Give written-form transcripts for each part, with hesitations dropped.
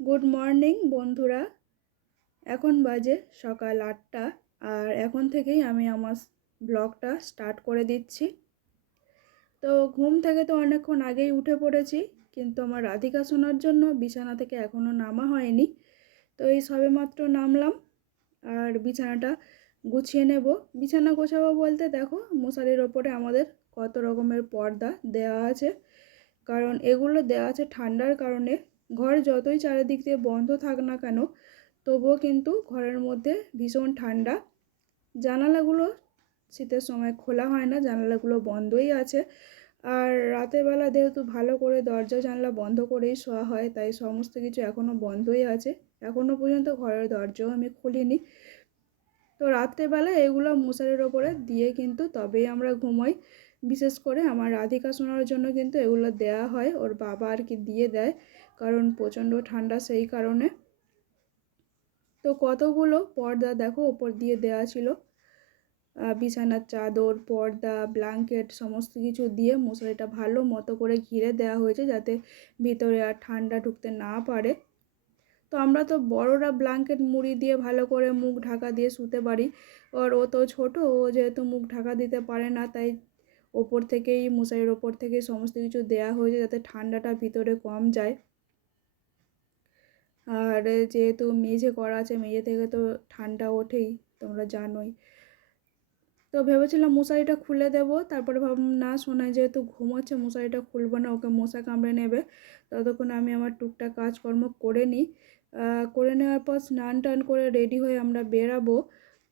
Good morning বন্ধুরা। এখন বাজে সকাল ৮টা। আর এখন থেকেই আমি আমার ব্লগটা স্টার্ট করে দিচ্ছি। তো ঘুম থেকে তো অনেকক্ষণ আগেই উঠে পড়েছি, কিন্তু আমার রাধিকা শোনার জন্য বিছানা থেকে এখনও নামা হয়নি। তো এই সবেমাত্র নামলাম আর বিছানাটা গুছিয়ে নেব। বিছানা গোছাবো বলতে দেখো, মশারির ওপরে আমাদের কত রকমের পর্দা দেওয়া আছে, কারণ এগুলো দেওয়া আছে ঠান্ডার কারণে। ঘর যতই চারিদিক দিয়ে বন্ধ থাক না কেন, তবুও কিন্তু ঘরের মধ্যে ভীষণ ঠান্ডা। জানালাগুলো শীতের সময় খোলা হয় না, জানালাগুলো বন্ধই আছে। আর রাতের বেলা যেহেতু ভালো করে দরজা জানলা বন্ধ করেই শোয়া হয়, তাই সমস্ত কিছু এখনও বন্ধই আছে। এখনও পর্যন্ত ঘরের দরজাও আমি খুলিনি। তো রাত্রেবেলা এগুলো মশারির ওপরে দিয়ে কিন্তু তবেই আমরা ঘুমোই। বিশেষ করে আমার রাধিকা শোনার জন্য কিন্তু এগুলো দেয়া হয়, ওর বাবা আর কি দিয়ে দেয়, কারণ প্রচণ্ড ঠান্ডা সেই কারণে। তো কতগুলো পর্দা দেখো ওপর দিয়ে দেওয়া ছিল, বিছানার চাদর, পর্দা, ব্ল্যাঙ্কেট সমস্ত কিছু দিয়ে মশারিটা ভালো মতো করে ঘিরে দেওয়া হয়েছে, যাতে ভিতরে আর ঠান্ডা ঢুকতে না পারে। তো আমরা তো বড়রা ব্ল্যাঙ্কেট মুড়ি দিয়ে ভালো করে মুখ ঢাকা দিয়ে শুতে পারি, আর ও তো ছোটো, ও যেহেতু মুখ ঢাকা দিতে পারে না, তাই ওপর থেকেই মশারির ওপর থেকেই সমস্ত কিছু দেয়া হয়েছে যাতে ঠান্ডাটা ভিতরে কম যায়। আর যেহেতু মেঝে করা আছে, মেঝে থেকে তো ঠান্ডা ওঠেই, তোমরা জানোই। তো ভেবেছিলাম মশারিটা খুলে দেবো, তারপরে ভাবলাম না, সোনাই যেহেতু ঘুমোচ্ছে মশারিটা খুলবো না, ওকে মশা কামড়ে নেবে। ততক্ষণ আমি আমার টুকটাক কাজকর্ম করে নিই। করে নেওয়ার পর স্নান টান করে রেডি হয়ে আমরা বেরাবো।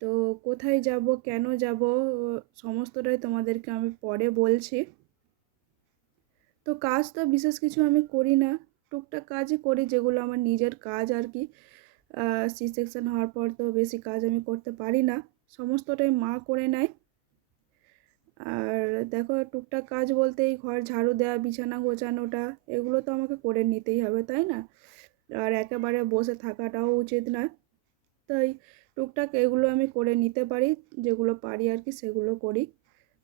তো কোথায় যাব, কেন যাব, সমস্তটাই তোমাদেরকে আমি পরে বলছি। তো কাজ তো বিশেষ কিছু আমি করি না, টুকটাক কাজই করি যেগুলো আমার নিজের কাজ আর কি। সি সেকশন হওয়ার পর তো বেশি কাজ আমি করতে পারি না, সমস্তটাই মা করে নেয়। আর দেখো, টুকটাক কাজ বলতে এই ঘর ঝাড়ু দেওয়া, বিছানা গোছানোটা, এগুলো তো আমাকে করে নিতেই হবে, তাই না? আর একেবারে বসে থাকাটাও উচিত নয়। তাই টুকটাক এগুলো আমি করে নিতে পারি, যেগুলো পারি আর কি সেগুলো করি।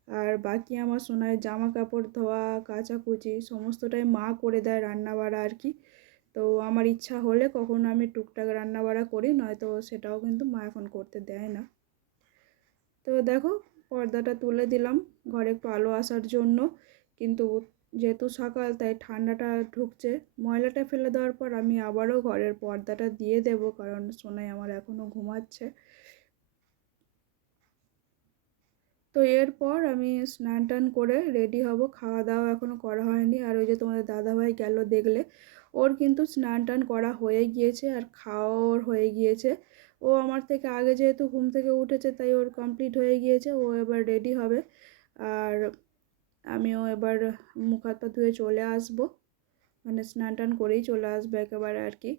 আর বাকি আমার সোনার জামা কাপড় ধোয়া, কাচাকুচি সমস্তটাই মা করে দেয়, রান্না বাড়া আর কি। তো আমার ইচ্ছা হলে কখনো আমি টুকটাক রান্না বাড়া করি, নয়তো সেটাও কিন্তু মা এখন করতে দেয় না। তো দেখো, পর্দাটা তুলে দিলাম ঘরে একটু আলো আসার জন্য, কিন্তু যেহেতু সকাল তাই ঠান্ডাটা ঢুকছে। ময়লাটা ফেলে দেওয়ার পর আমি আবারও ঘরের পর্দাটা দিয়ে দেব, কারণ সোনাই আমার এখনও ঘুমাচ্ছে। তো এরপর আমি স্নান টান করে রেডি হব। খাওয়া দাওয়া এখনও করা হয়নি। আর ওই যে তোমাদের দাদাভাই গেল দেখলে, ওর কিন্তু স্নান টান করা হয়ে গিয়েছে আর খাওয়ার হয়ে গিয়েছে। ও আমার থেকে আগে যেহেতু ঘুম থেকে উঠেছে, তাই ওর কমপ্লিট হয়ে গিয়েছে, ও এবার রেডি হবে। আর আমিও এবার মুখ হাত পা ধুয়ে চলে আসবো, মানে স্নান টান করেই চলে আসবো একেবারে আর কি।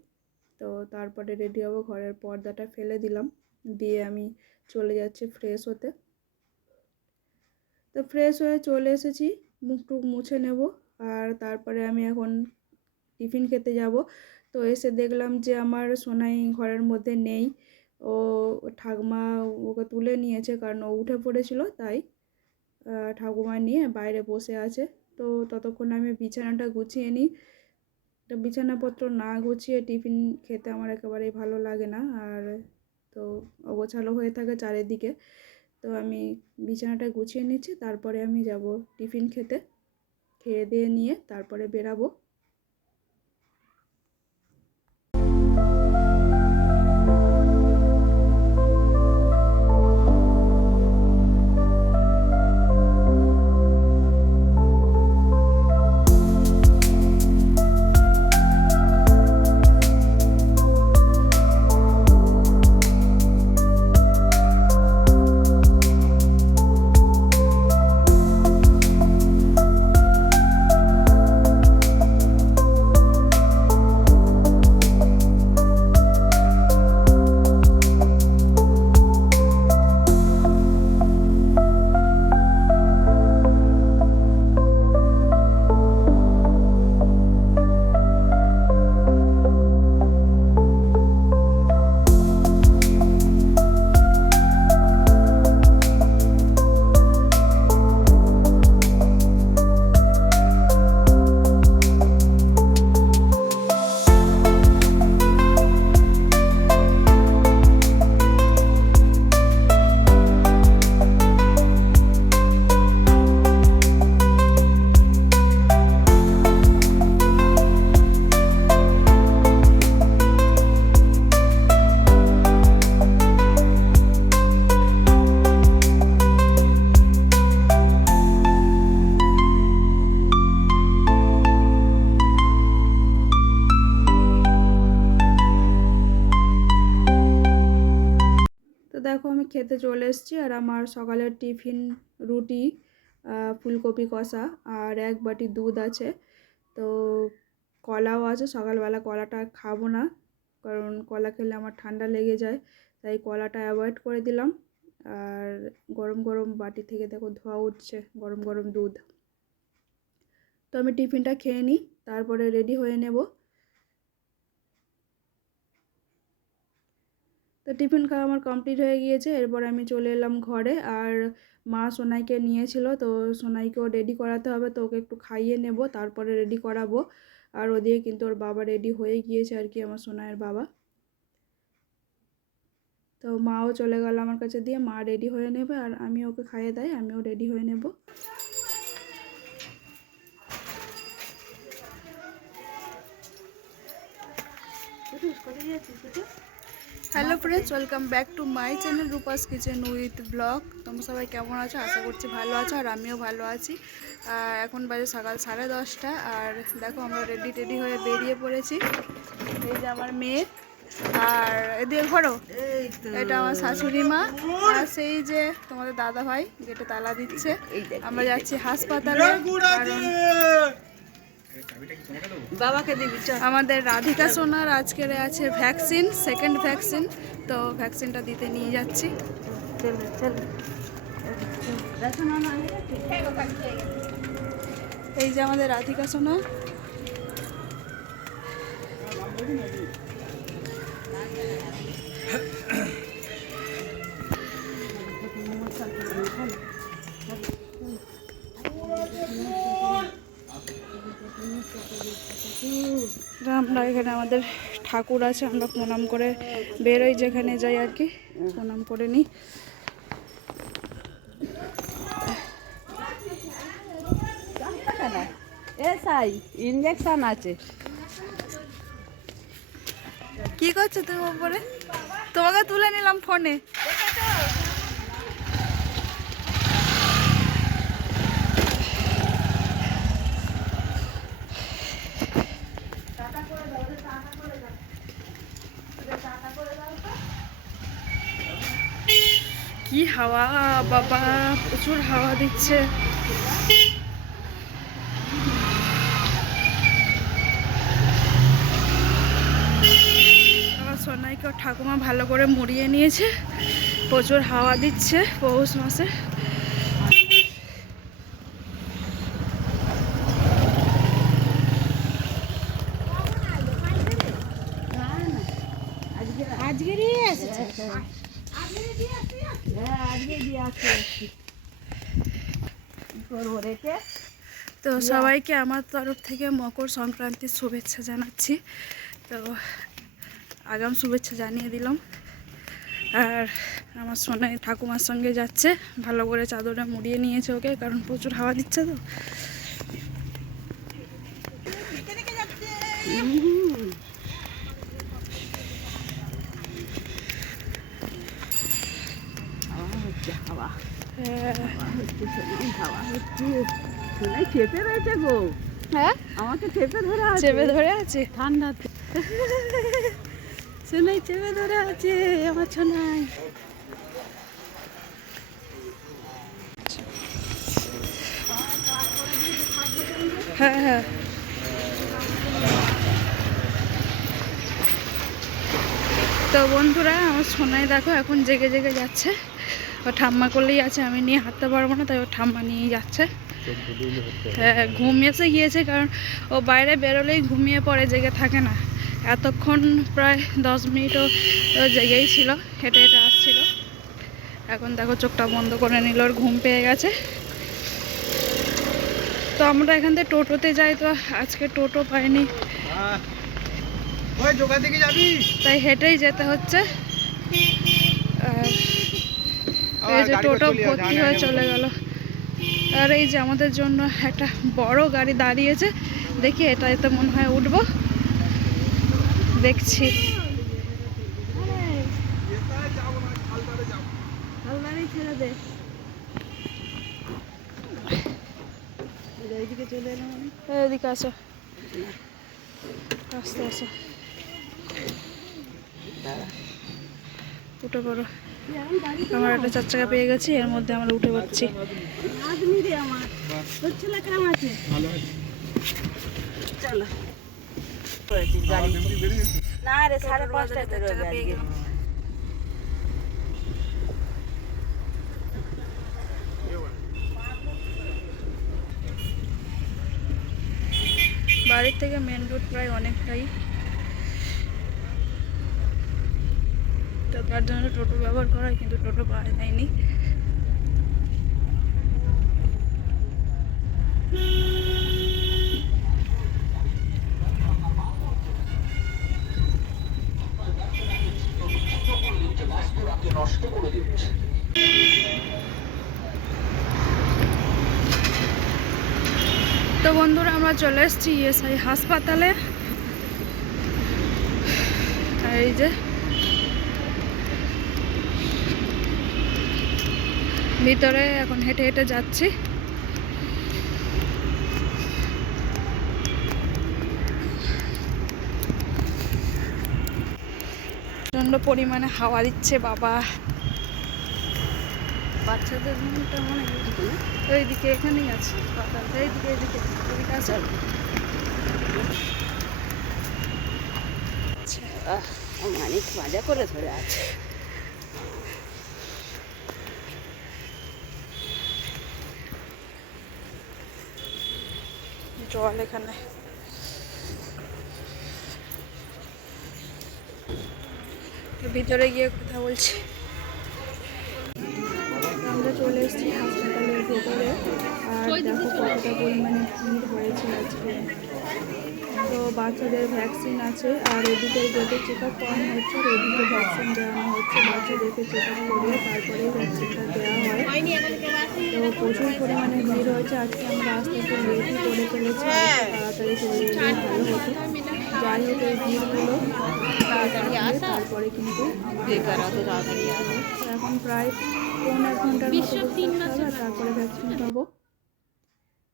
তো তারপরে রেডি হবো, ঘরের পর্দাটা ফেলে দিলাম, দিয়ে আমি চলে যাচ্ছি ফ্রেশ হতে। তো ফ্রেশ হয়ে চলে এসেছি, মুখ টুক মুছে নেব। আর তারপরে আমি এখন টিফিন খেতে যাব। তো এসে দেখলাম যে আমার সোনাই ঘরের মধ্যে নেই, ও ঠাকুমা ওকে তুলে নিয়েছে, কারণ ও উঠে পড়েছিল, তাই ঠাকুমা নিয়ে বাইরে বসে আছে। তো ততক্ষণ আমি বিছানাটা গুছিয়ে নিই। তো বিছানাপত্র না গুছিয়ে টিফিন খেতে আমার একেবারেই ভালো লাগে না, আর তো অগোছালো হয়ে থাকে চারিদিকে। তো আমি বিছানাটা গুছিয়ে নিচ্ছি, তারপরে আমি যাব টিফিন খেতে। খেয়ে দিয়ে নিয়ে তারপরে বেরাবো। খেতে চলে এসেছি। আর আমার সকালের টিফিন রুটি, ফুলকপি কষা আর 1 বাটি দুধ আছে। তো কলাও আছে, সকালবেলা কলাটা খাবো না, কারণ কলা খেলে আমার ঠান্ডা লেগে যায়, তাই কলাটা অ্যাভয়েড করে দিলাম। আর গরম গরম বাটি থেকে দেখো ধোয়া উঠছে গরম গরম দুধ। তো আমি টিফিনটা খেয়ে নিই, তারপরে রেডি হয়ে নেব। তো টিফিন খাওয়া আমার কমপ্লিট হয়ে গিয়েছে। এরপর আমি চলে এলাম ঘরে। আর মা সোনাইকে নিয়েছিল, তো সোনাইকেও রেডি করাতে হবে, তো ওকে একটু খাইয়ে নেব, তারপরে রেডি করাবো। আর ওদিকে কিন্তু ওর বাবা রেডি হয়ে গিয়েছে আর কি, আমার সোনাইয়ের বাবা। তো মাও চলে গেল আমার কাছে দিয়ে, মা রেডি হয়ে নেবে আর আমি ওকে খাইয়ে দেয়, আমিও রেডি হয়ে নেব। Hello friends, welcome back to my channel Rupa's kitchen with blog. তোমরা সবাই কেমন আছো? আশা করছি ভালো আছো, আর আমিও ভালো আছি। আর এখন বাজে সকাল 10:30। আর দেখো আমরা রেডি হয়ে বেরিয়ে পড়েছি। এই যে আমার মেয়ে, আর এদিকে ঘোরো, এটা আমার শাশুড়ি মা, আর সেই যে তোমাদের দাদা ভাই গেটে তালা দিচ্ছে। আমরা যাচ্ছি হাসপাতালে, কারণ বাবাকে দিবি। আমাদের রাধিকা সোনার আজকের আছে ভ্যাকসিন, সেকেন্ড ভ্যাকসিন, তো ভ্যাকসিনটা দিতে নিয়ে যাচ্ছি। এই যে আমাদের রাধিকা সোনা। আমরা এখানে আমাদের ঠাকুর আছে, আমরা প্রণাম করে বেরোই, যেখানে যাই আর কি প্রণাম করে নিই। ইঞ্জেকশন আছে। কি করছো তুমি ওপরে? তোমাকে তুলে নিলাম ফোনে। কি হাওয়া বাবা, প্রচুর হাওয়া দিচ্ছে। আমার সোনাইকে ঠাকুমা ভালো করে মুড়িয়ে নিয়েছে, প্রচুর হাওয়া দিচ্ছে পৌষ মাসে। তো সবাইকে আমার তরফ থেকে মকর সংক্রান্তির শুভেচ্ছা জানাচ্ছি। তো আগাম শুভেচ্ছা জানিয়ে দিলাম। আর আমার সোনাই ঠাকুমার সঙ্গে যাচ্ছে, ভালো করে চাদরটা মুড়িয়ে নিয়েছে ওকে, কারণ প্রচুর হাওয়া দিচ্ছে। তো চেপে রয়েছে গো। হ্যাঁ, আমাকে চেপে ধরে আছে, চেপে ধরে আছে ঠান্ডাতে। সোনাই চেপে ধরে আছে আমার সোনাই। হ্যাঁ হ্যাঁ। তো বন্ধুরা, আমার সোনাই দেখো এখন জেগে জেগে যাচ্ছে। ও ঠাম্মা করলেই আছে, আমি নিয়ে হাঁটতে পারবো না, তাই ও ঠাম্মা নিয়েই যাচ্ছে। হ্যাঁ, ঘুম এসে গিয়েছে, কারণ ও বাইরে বেরোলেই ঘুমিয়ে পড়ে, জেগে থাকে না। এতক্ষণ প্রায় 10 মিনিটও জেগেই ছিল, হেঁটে হেঁটে আসছিল। এখন দেখো চোখটা বন্ধ করে নিল, ওর ঘুম পেয়ে গেছে। তো আমরা এখান থেকে টোটোতে যাই, তো আজকে টোটো পাইনি, তাই হেঁটেই যেতে হচ্ছে। আর এই যে টোটো ভর্তি হয়ে চলে গেল। আর এই যে আমাদের জন্য একটা বড় গাড়ি দাঁড়িয়েছে, দেখি এটাতে মনে হয় উঠবো, দেখছি। এদিকে আসো, আস্তে আসো, উঠে পড়ো। আমার একটা 4 চাকা পেয়ে গেছি, এর মধ্যে আমরা উঠে পড়ছি। আদমি রে আমার তোর ছেলে কেমন আছে? চলো না রে 5:30টায় বেরোবে আজকে। বাড়ির থেকে মেন রোড প্রায় অনেকটাই, তো তার জন্য টোটো ব্যবহার করা হয়, কিন্তু টোটো পাওয়া যায়নি। তো বন্ধুরা আমরা চলে এসেছি ইএসআই হাসপাতালে। আর এই যে ভিতরে এখন হেঁটে হেঁটে যাচ্ছি। প্রচন্ড পরিমাণে হাওয়া দিচ্ছে বাবা। বাচ্চাদের রুমটা মনে হয় এইদিকে না? ওইদিকে এখানেই আছে পাতালটা, এইদিকে এইদিকে ওইদিকে আছে। অনেক মজা করে ধরে আছে। জল এখানে। ভিতরে গিয়ে কথা বলছি। আমরা চলে এসেছি হাসপাতালের ভেতরে, আর দেখো কতটা পরিমাণে ভিড় হয়েছে আজকে। তো বাচ্চাদের ভ্যাকসিন আছে, আর এদিকে গেটে চেক আপ করানো হচ্ছে, আর এদিকে ভ্যাকসিন দেওয়ানো হচ্ছে। বাচ্চাদেরকে চেক আপ করিয়ে তারপরেই ভ্যাকসিনটা দেওয়া হয়। তো প্রচুর পরিমাণে ভিড় হয়েছে আজকে। আমরা আসতে একটু লেটই করে ফেলেছি, আর তাড়াতাড়ি চলে এলে ভালো হতো। যাই হোক, এই ভিড়গুলো তারপরে কিন্তু এখন প্রায় 1.5 ঘন্টার মতো বসে থাকতে হবে, তারপরে ভ্যাকসিন পাবো।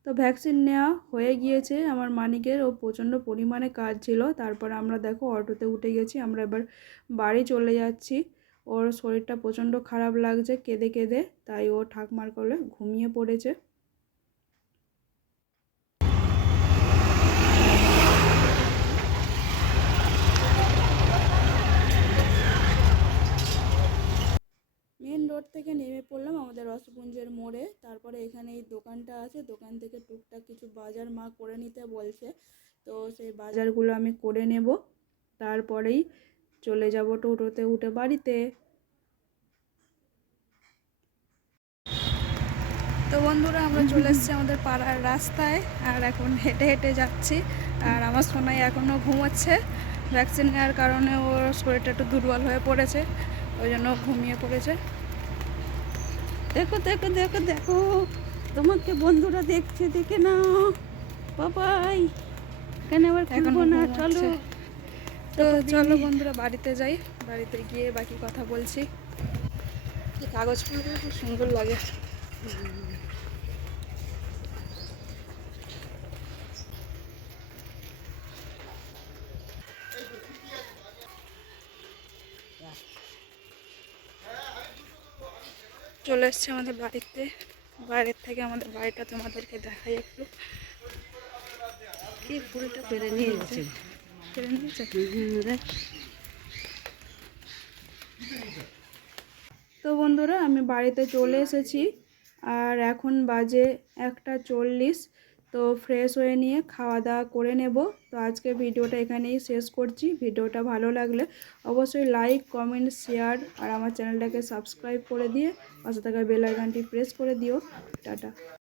তো ভ্যাকসিন নেওয়া হয়ে গিয়েছে আমার মানিকের, ও প্রচণ্ড পরিমাণে কাজ ছিল। তারপর আমরা দেখো অটোতে উঠে গেছি, আমরা এবার বাড়ি চলে যাচ্ছি। ওর শরীরটা প্রচণ্ড খারাপ লাগছে কেঁদে কেঁদে, তাই ও ঠাকমার কোলে ঘুমিয়ে পড়েছে। মেন রোড থেকে নেমে পড়লাম আমাদের রসপুঞ্জের মোড়ে। তারপরে এখানে এই দোকানটা আছে, দোকান থেকে টুকটাক কিছু বাজার মা করে নিতে বলছে। তো সেই বাজারগুলো আমি করে নেব, তারপরেই চলে যাব টোটোতে উঠে বাড়িতে। তো বন্ধুরা আমরা চলে এসেছি আমাদের পাড়ার রাস্তায়, আর এখন হেঁটে হেঁটে যাচ্ছি। আর আমার সোনাই এখনও ঘুমোচ্ছে, ভ্যাকসিন নেওয়ার কারণে ওর শরীরটা একটু দুর্বল হয়ে পড়েছে, ওই জন্য ঘুমিয়ে পড়েছে। দেখো দেখো দেখো দেখো তোমাকে বন্ধুরা দেখছে, দেখে নাও বাবাই। কেন আবার খুলবো না? চলো তো চলো বন্ধুরা বাড়িতে যাই, বাড়িতে গিয়ে বাকি কথা বলছি। কাগজ ফুলগুলো খুব সুন্দর লাগে। চলে এসছে আমাদের বাড়িতে, বাইরের থেকে আমাদের বাড়িটা তোমাদেরকে দেখাই একটু। এই ফুলটা পেরে নিয়ে গেছে। কেড়ে নিয়েছে। তো বন্ধুরা আমি বাড়িতে চলে এসেছি, আর এখন বাজে 1:40। তো ফ্রেশ হয়ে নিয়ে খাওয়া দাওয়া করে নেব। তো আজকে ভিডিওটা এখানেই শেষ করছি। ভিডিওটা ভালো লাগলে অবশ্যই লাইক, কমেন্ট, শেয়ার আর আমার চ্যানেলটাকে সাবস্ক্রাইব করে দিয়ে পাশে থাকা বেল আইকনটি প্রেস করে দিও। টাটা।